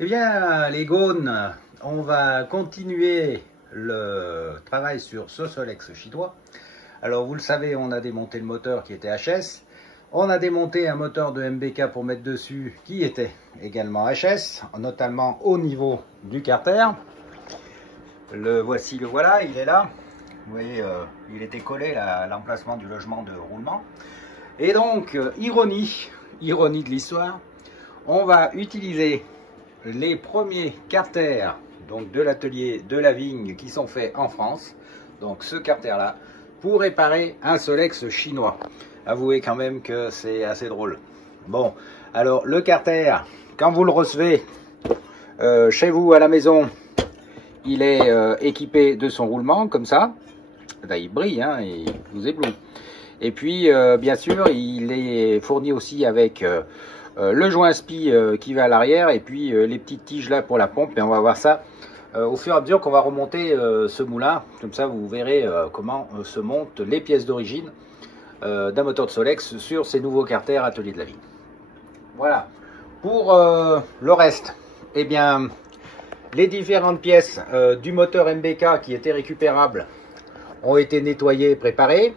Eh bien, les Gaunes, on va continuer le travail sur ce Solex chinois. Alors, vous le savez, on a démonté le moteur qui était HS. On a démonté un moteur de MBK pour mettre dessus qui était également HS, notamment au niveau du carter. Le voici, le voilà, il est là. Vous voyez, il était collé à l'emplacement du logement de roulement. Et donc, ironie de l'histoire, on va utiliser les premiers carters donc de l'atelier de la Vigne qui sont faits en France, donc ce carter là, pour réparer un Solex chinois. Avouez quand même que c'est assez drôle. Bon, alors le carter, quand vous le recevez chez vous à la maison, il est équipé de son roulement comme ça. Là, il brille, hein, et il vous éblouit. Et puis bien sûr il est fourni aussi avec le joint spi qui va à l'arrière et puis les petites tiges là pour la pompe, et on va voir ça au fur et à mesure qu'on va remonter ce moulin. Comme ça vous verrez comment se montent les pièces d'origine d'un moteur de Solex sur ces nouveaux carters atelier de la Vigne. Voilà. Pour le reste, eh bien les différentes pièces du moteur MBK qui étaient récupérables ont été nettoyées et préparées.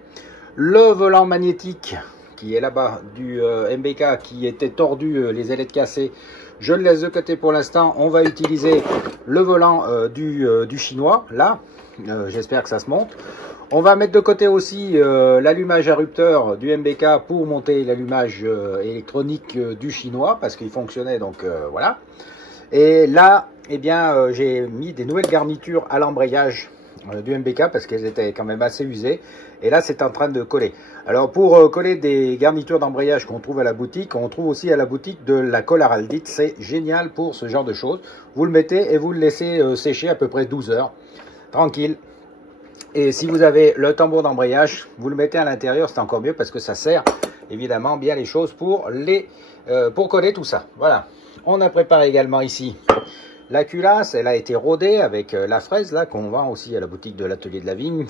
Le volant magnétique qui est là-bas du MBK qui était tordu, les ailettes cassées, je le laisse de côté pour l'instant. On va utiliser le volant du chinois, là. J'espère que ça se monte. On va mettre de côté aussi l'allumage interrupteur du MBK pour monter l'allumage électronique du chinois, parce qu'il fonctionnait, donc voilà. Et là, eh bien, j'ai mis des nouvelles garnitures à l'embrayage du MBK parce qu'elles étaient quand même assez usées, et là c'est en train de coller. Alors pour coller des garnitures d'embrayage qu'on trouve à la boutique, on trouve aussi à la boutique de la colle araldite. C'est génial pour ce genre de choses. Vous le mettez et vous le laissez sécher à peu près 12 heures, tranquille. Et si vous avez le tambour d'embrayage, vous le mettez à l'intérieur, c'est encore mieux parce que ça sert évidemment bien les choses pour coller tout ça. Voilà. On a préparé également ici la culasse. Elle a été rodée avec la fraise là qu'on vend aussi à la boutique de l'atelier de la Vigne.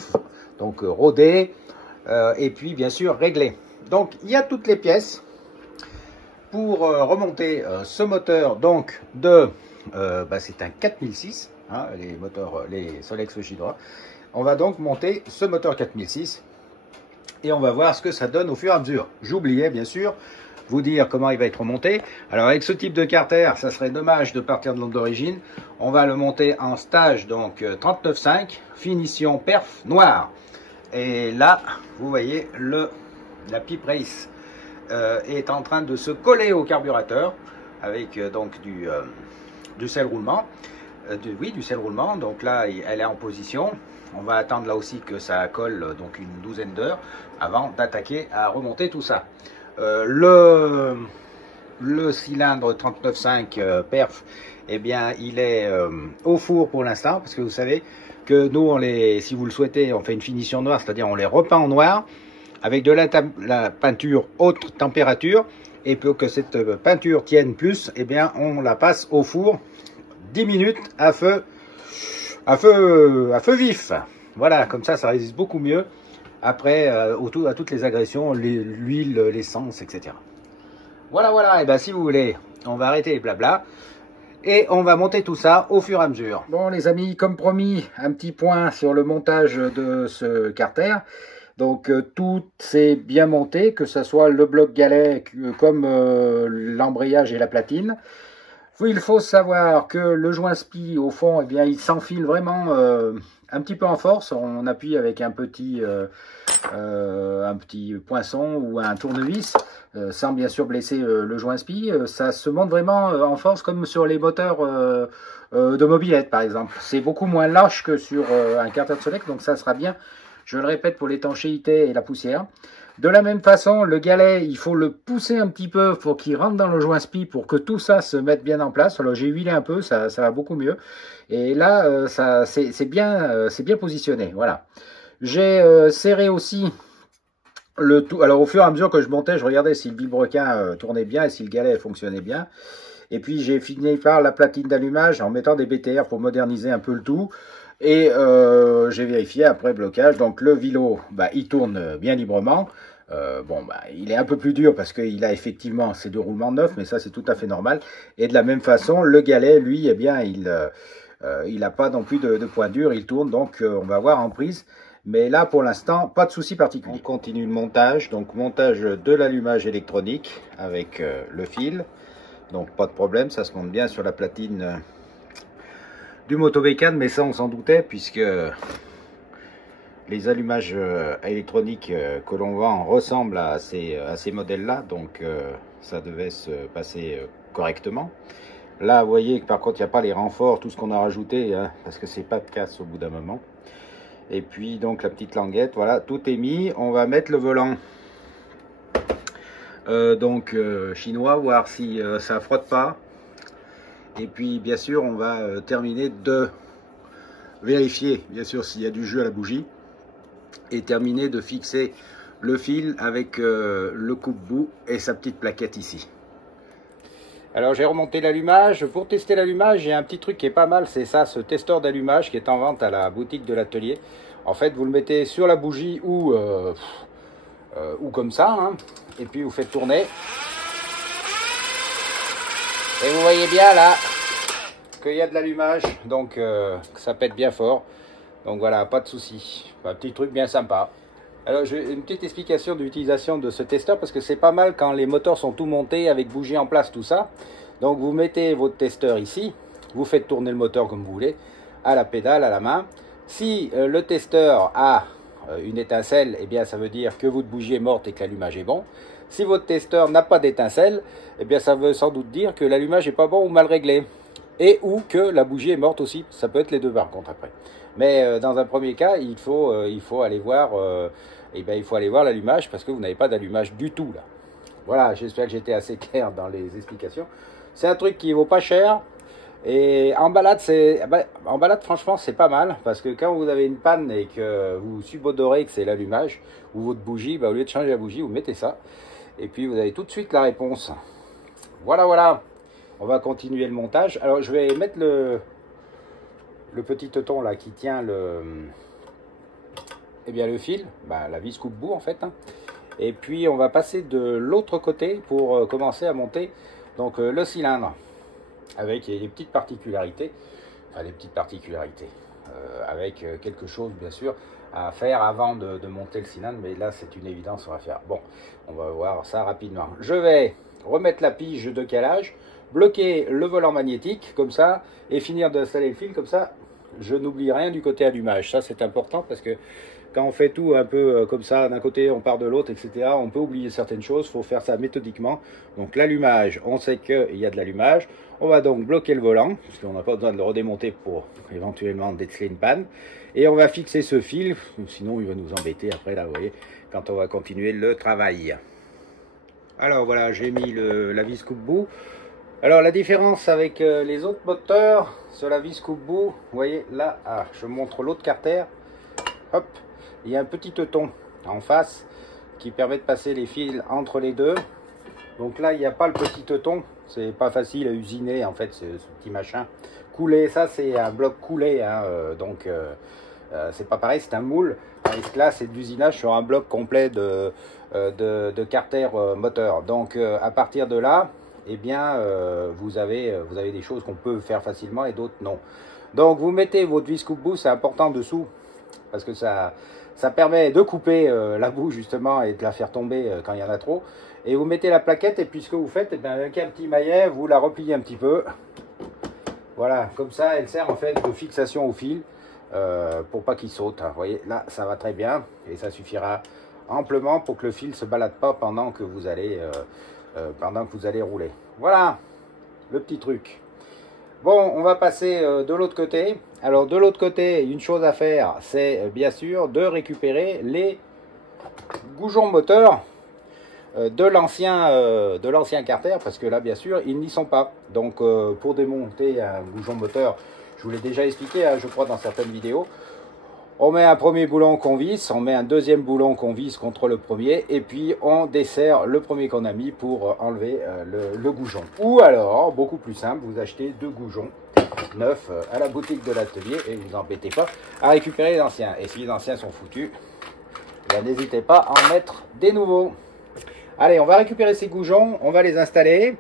Donc rodée et puis bien sûr réglée. Donc il y a toutes les pièces pour remonter ce moteur donc de c'est un 4006, hein, les moteurs, les Solex chinois. On va donc monter ce moteur 4006 et on va voir ce que ça donne au fur et à mesure. J'oubliais bien sûr vous dire comment il va être remonté. Alors avec ce type de carter, ça serait dommage de partir de l'onde d'origine. On va le monter en stage, donc 39,5, finition perf noire. Et là, vous voyez, la pipe race est en train de se coller au carburateur avec donc du sel roulement. Du sel roulement. Donc là, elle est en position. On va attendre là aussi que ça colle donc une douzaine d'heures avant d'attaquer à remonter tout ça. Le cylindre 39,5 perf, eh bien, il est au four pour l'instant, parce que vous savez que nous, si vous le souhaitez, on fait une finition noire, c'est-à-dire on les repeint en noir avec de la peinture haute température, et pour que cette peinture tienne plus, eh bien, on la passe au four 10 minutes à feu vif. Voilà, comme ça résiste beaucoup mieux après à toutes les agressions, l'huile, l'essence, etc. Voilà, et bien si vous voulez, on va arrêter les blabla et on va monter tout ça au fur et à mesure. Bon les amis, comme promis, un petit point sur le montage de ce carter. Donc tout s'est bien monté, que ce soit le bloc galet comme l'embrayage et la platine. Il faut savoir que le joint spi, au fond, eh bien, il s'enfile vraiment un petit peu en force. On appuie avec un petit poinçon ou un tournevis, sans bien sûr blesser le joint spi. Ça se monte vraiment en force, comme sur les moteurs de mobilette, par exemple. C'est beaucoup moins lâche que sur un carter de Solex, donc ça sera bien, je le répète, pour l'étanchéité et la poussière. De la même façon, le galet, il faut le pousser un petit peu pour qu'il rentre dans le joint spi pour que tout ça se mette bien en place. Alors j'ai huilé un peu, ça va beaucoup mieux. Et là, c'est bien positionné. Voilà. J'ai serré aussi le tout. Alors au fur et à mesure que je montais, je regardais si le vilebrequin tournait bien et si le galet fonctionnait bien. Et puis j'ai fini par la platine d'allumage en mettant des BTR pour moderniser un peu le tout. Et j'ai vérifié après blocage. Donc le vilo, il tourne bien librement. Bon, bah, il est un peu plus dur parce qu'il a effectivement ses deux roulements neufs, mais ça c'est tout à fait normal. Et de la même façon, le galet, lui, eh bien, il n'a pas non plus de point dur, il tourne, donc on va voir en prise. Mais là, pour l'instant, pas de souci particulier. On continue le montage, donc montage de l'allumage électronique avec le fil. Donc pas de problème, ça se monte bien sur la platine du Motobécane, mais ça on s'en doutait puisque les allumages électroniques que l'on vend ressemblent à ces modèles-là, donc ça devait se passer correctement. Là, vous voyez que par contre, il n'y a pas les renforts, tout ce qu'on a rajouté, hein, parce que c'est pas de casse au bout d'un moment. Et puis donc la petite languette, voilà, tout est mis. On va mettre le volant chinois, voir si ça frotte pas. Et puis bien sûr on va terminer de vérifier bien sûr s'il y a du jus à la bougie et terminer de fixer le fil avec le coupe-bout et sa petite plaquette ici. Alors j'ai remonté l'allumage. Pour tester l'allumage, j'ai un petit truc qui est pas mal, c'est ça, ce testeur d'allumage qui est en vente à la boutique de l'atelier. En fait, vous le mettez sur la bougie ou comme ça, hein, et puis vous faites tourner. Et vous voyez bien là qu'il y a de l'allumage, donc ça pète bien fort. Donc voilà, pas de souci. Un petit truc bien sympa. Alors j'ai une petite explication de l'utilisation de ce testeur parce que c'est pas mal quand les moteurs sont tout montés avec bougie en place, tout ça. Donc vous mettez votre testeur ici, vous faites tourner le moteur comme vous voulez, à la pédale, à la main. Si le testeur a une étincelle, eh bien ça veut dire que votre bougie est morte et que l'allumage est bon. Si votre testeur n'a pas d'étincelle, eh bien ça veut sans doute dire que l'allumage n'est pas bon ou mal réglé. Et ou que la bougie est morte aussi. Ça peut être les deux par contre après. Mais dans un premier cas, il faut aller voir l'allumage parce que vous n'avez pas d'allumage du tout là. Voilà, j'espère que j'étais assez clair dans les explications. C'est un truc qui vaut pas cher. Et en balade, franchement, c'est pas mal. Parce que quand vous avez une panne et que vous subodorez que c'est l'allumage ou votre bougie, au lieu de changer la bougie, vous mettez ça. Et puis vous avez tout de suite la réponse. Voilà, voilà. On va continuer le montage. Alors je vais mettre le petit teuton là qui tient le fil, la vis coupe-bout en fait. Hein. Et puis on va passer de l'autre côté pour commencer à monter donc le cylindre. Avec des petites particularités. Enfin des petites particularités. Avec quelque chose bien sûr à faire avant de monter le cylindre. Mais là c'est une évidence, on va faire. Bon, on va voir ça rapidement. Je vais remettre la pige de calage, bloquer le volant magnétique comme ça et finir d'installer le fil comme ça. Je n'oublie rien du côté allumage. Ça c'est important parce que quand on fait tout un peu comme ça, d'un côté on part de l'autre, etc., on peut oublier certaines choses, il faut faire ça méthodiquement. Donc l'allumage, on sait qu'il y a de l'allumage. On va donc bloquer le volant, parce qu'on n'a pas besoin de le redémonter pour éventuellement déceler une panne. Et on va fixer ce fil, sinon il va nous embêter après, là, vous voyez, quand on va continuer le travail. Alors voilà, j'ai mis la vis coupe-bout. Alors la différence avec les autres moteurs sur la vis coupe-bout, vous voyez là, je montre l'autre carter. Hop, il y a un petit teuton en face qui permet de passer les fils entre les deux. Donc là, il n'y a pas le petit teuton, c'est pas facile à usiner en fait, ce petit machin. Coulé, ça c'est un bloc coulé, hein, donc c'est pas pareil, c'est un moule. Et là, c'est de l'usinage sur un bloc complet de carter moteur. Donc à partir de là, eh bien, vous avez des choses qu'on peut faire facilement et d'autres non. Donc vous mettez votre vis coupe-bout, c'est important dessous, parce que ça permet de couper la boue justement et de la faire tomber quand il y en a trop. Et vous mettez la plaquette et puis ce que vous faites, avec un petit maillet, vous la repliez un petit peu. Voilà, comme ça, elle sert en fait de fixation au fil pour pas qu'il saute. Vous voyez, là, ça va très bien et ça suffira amplement pour que le fil ne se balade pas pendant que vous allez rouler. Voilà, le petit truc. Bon, on va passer de l'autre côté. Alors, de l'autre côté, une chose à faire, c'est bien sûr de récupérer les goujons moteurs de l'ancien carter, parce que là, bien sûr, ils n'y sont pas. Donc, pour démonter un goujon moteur, je vous l'ai déjà expliqué, hein, je crois, dans certaines vidéos, on met un premier boulon qu'on visse, on met un deuxième boulon qu'on visse contre le premier, et puis on desserre le premier qu'on a mis pour enlever le goujon. Ou alors, beaucoup plus simple, vous achetez deux goujons neufs à la boutique de l'atelier, et vous embêtez pas à récupérer les anciens. Et si les anciens sont foutus, n'hésitez pas à en mettre des nouveaux. Allez, on va récupérer ces goujons, on va les installer.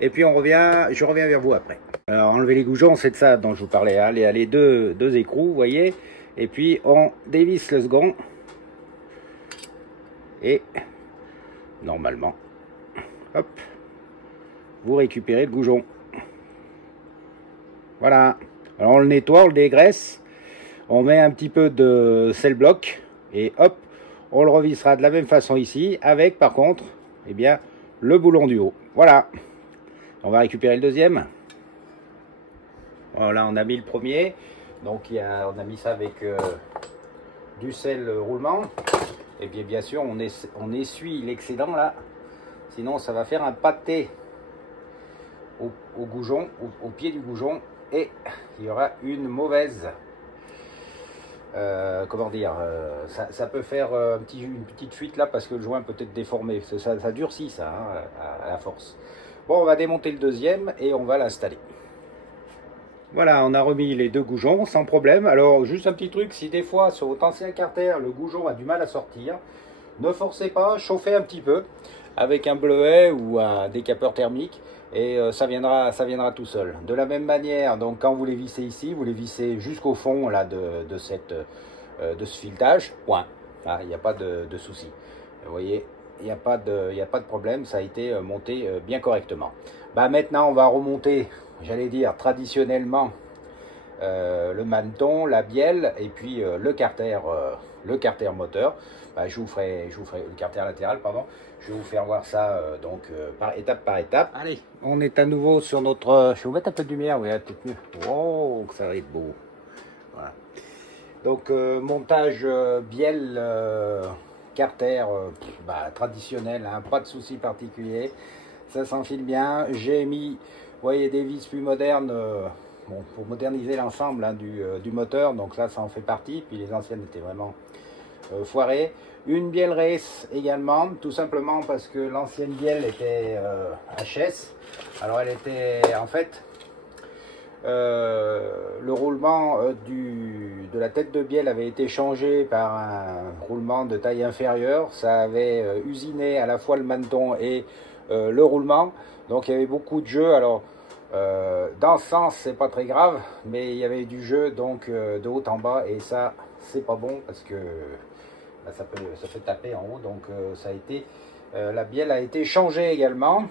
Et puis je reviens vers vous après. Alors enlever les goujons, c'est de ça dont je vous parlais. Hein. Les deux écrous, vous voyez. Et puis on dévisse le second. Et normalement, hop, vous récupérez le goujon. Voilà. Alors on le nettoie, on le dégraisse. On met un petit peu de sel bloc. Et hop, on le revissera de la même façon ici. Avec par contre, eh bien, le boulon du haut. Voilà. On va récupérer le deuxième. Voilà, on a mis le premier. Donc on a mis ça avec du sel roulement. Et bien sûr, on essuie l'excédent là. Sinon, ça va faire un pâté au goujon, au pied du goujon. Et il y aura une mauvaise... comment dire, ça peut faire une petite fuite là parce que le joint peut être déformé. Ça durcit ça hein, à la force. Bon, on va démonter le deuxième et on va l'installer. Voilà, on a remis les deux goujons sans problème. Alors, juste un petit truc, si des fois sur votre ancien carter, le goujon a du mal à sortir, ne forcez pas, chauffez un petit peu avec un bleuet ou un décapeur thermique et ça viendra tout seul. De la même manière, donc quand vous les vissez ici, vous les vissez jusqu'au fond là, de ce filetage, point. Il n'y a pas de souci. Vous voyez, il n'y a pas de problème, ça a été monté bien correctement. Maintenant, on va remonter, j'allais dire traditionnellement, le maneton, la bielle et puis le carter moteur. Je vous ferai le carter latéral, pardon. Je vais vous faire voir ça par étape. Allez, on est à nouveau sur notre... Je vais vous mettre un peu de lumière, oui, peut-être mieux. Oh, ça va être beau. Voilà. Donc, montage bielle carter traditionnel, hein, pas de souci particulier. Ça s'enfile bien. J'ai mis, vous voyez, des vis plus modernes pour moderniser l'ensemble hein, du moteur. Donc là, ça en fait partie. Puis les anciennes étaient vraiment foirées. Une bielle race également, tout simplement parce que l'ancienne bielle était HS. Alors elle était en fait le roulement de la tête de bielle avait été changé par un roulement de taille inférieure. Ça avait usiné à la fois le maneton et le roulement. Donc il y avait beaucoup de jeu. Alors dans ce sens c'est pas très grave, mais il y avait du jeu donc de haut en bas et ça c'est pas bon parce que ça fait taper en haut. Donc ça a été la bielle a été changée également.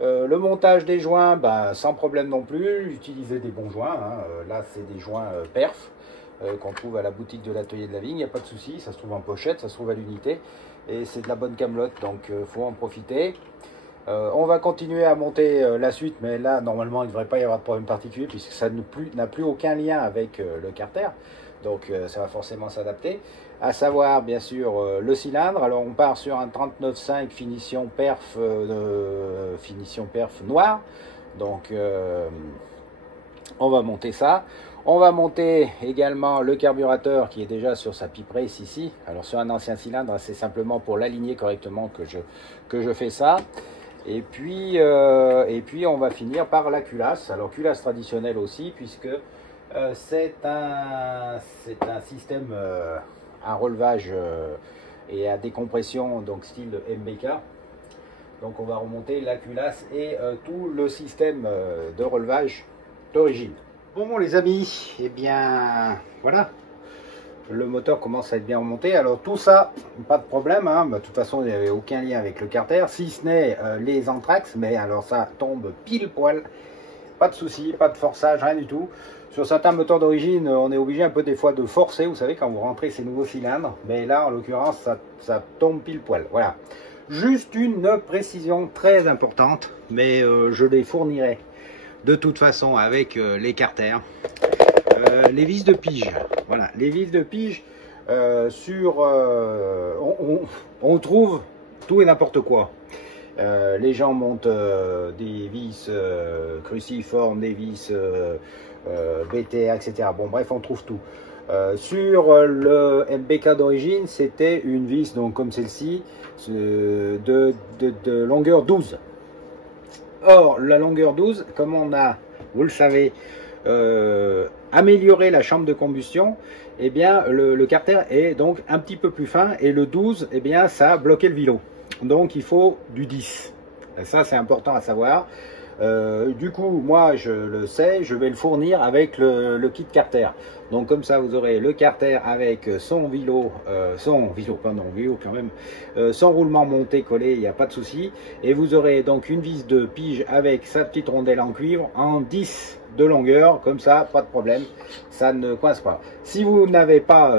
Le montage des joints, sans problème non plus. Utilisez des bons joints. Hein. Là, c'est des joints perf qu'on trouve à la boutique de l'atelier de la vigne. Il n'y a pas de souci. Ça se trouve en pochette, ça se trouve à l'unité. Et c'est de la bonne camelote, donc faut en profiter. On va continuer à monter la suite, mais là, normalement, il ne devrait pas y avoir de problème particulier puisque ça n'a plus aucun lien avec le carter. Donc, ça va forcément s'adapter. À savoir, bien sûr, le cylindre. Alors, on part sur un 39,5 finition perf noir. Donc, on va monter ça. On va monter également le carburateur qui est déjà sur sa pipe race ici. Alors, sur un ancien cylindre, c'est simplement pour l'aligner correctement que je fais ça. Et puis, on va finir par la culasse. Alors, culasse traditionnelle aussi, puisque c'est un système à relevage et à décompression, donc style MBK. Donc, on va remonter la culasse et tout le système de relevage d'origine. Bon, les amis, eh bien, voilà. Le moteur commence à être bien remonté. Alors tout ça, pas de problème. Hein. De toute façon, il n'y avait aucun lien avec le carter, si ce n'est les anthrax. Mais alors ça tombe pile poil. Pas de souci, pas de forçage, rien du tout. Sur certains moteurs d'origine, on est obligé un peu des fois de forcer. Vous savez, quand vous rentrez ces nouveaux cylindres. Mais là, en l'occurrence, ça tombe pile poil. Voilà. Juste une précision très importante. Mais je les fournirai de toute façon avec les carters. Les vis de pige, voilà, les vis de pige on trouve tout et n'importe quoi. Les gens montent des vis cruciformes, des vis BTA, etc. Bon, bref, on trouve tout. Sur le MBK d'origine, c'était une vis donc comme celle-ci de longueur 12. Or, la longueur 12, comme on a, vous le savez, améliorer la chambre de combustion, eh bien, le carter est donc un petit peu plus fin, et le 12, eh bien, ça a bloqué le vilo. Donc, il faut du 10. Et ça, c'est important à savoir. Du coup, moi, je le sais, je vais le fournir avec le kit carter. Donc, comme ça, vous aurez le carter avec son vélo quand même, son roulement monté, collé, il n'y a pas de souci. Et vous aurez donc une vis de pige avec sa petite rondelle en cuivre en 10 de longueur, comme ça, pas de problème, ça ne coince pas. Si vous n'avez pas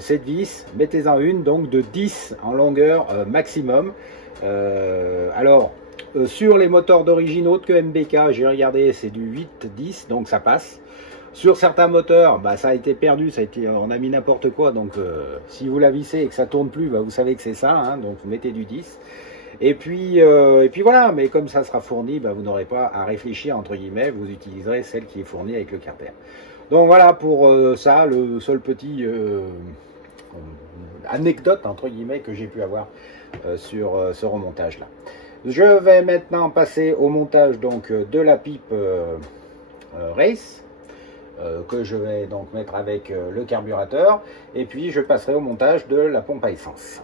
cette vis, mettez-en une donc de 10 en longueur maximum. Sur les moteurs d'origine autre que MBK, j'ai regardé, c'est du 8-10, donc ça passe. Sur certains moteurs, bah, ça a été perdu, on a mis n'importe quoi, donc si vous la vissez et que ça tourne plus, bah, vous savez que c'est ça, hein, donc vous mettez du 10. Et puis voilà, mais comme ça sera fourni, bah, vous n'aurez pas à réfléchir, entre guillemets, vous utiliserez celle qui est fournie avec le carter. Donc voilà pour ça, le seul petit anecdote, entre guillemets, que j'ai pu avoir sur ce remontage là. Je vais maintenant passer au montage donc de la pipe race que je vais donc mettre avec le carburateur, et puis je passerai au montage de la pompe à essence.